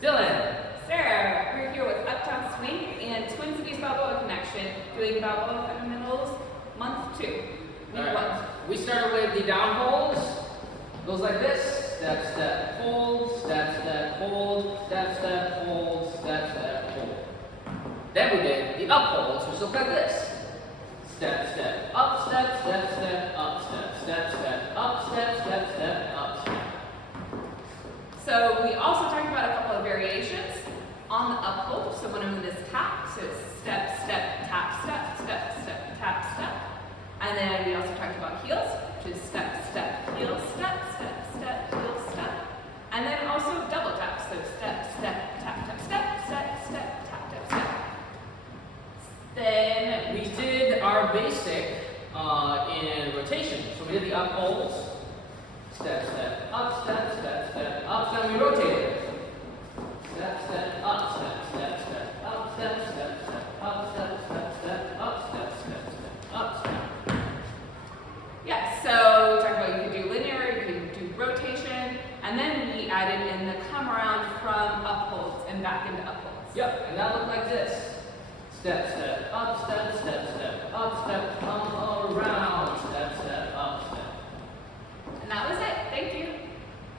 Dylan. Sarah, we're here with Uptown Swing and Twin Cities Balboa Connection doing Balboa Fundamentals Month 2. Week 1. We started with the down holds. Goes like this. Step, step, hold, step, step, hold, step, step, hold, step, step, hold. Then we did the up holds, which look like this. Step, step, up, step, step, step, up, step, step, step, up, step, step, step, up, step. So we also talked about a couple of variations on the up hold. So one of them is tap. So it's step, step, tap, step, step, step, tap, step. And then we also talked about heels, which is step, step, heel, step, step, step, heel, step. And then also double taps. So step, step, tap, tap, step, step, step, tap, tap, step. Then we did our basic in rotation. So we did the up holds. Step, step, up, step, step, step, up, step. We rotated. Step, step, up, step, step, step, up, step, step, step, up, step, step, step, up, step, step, step, up, step. Yeah, so we talked about you could do linear, you could do rotation, and then we added in the come around from up holds and back into up holds. Yep, and that looked like this. Step, step, up,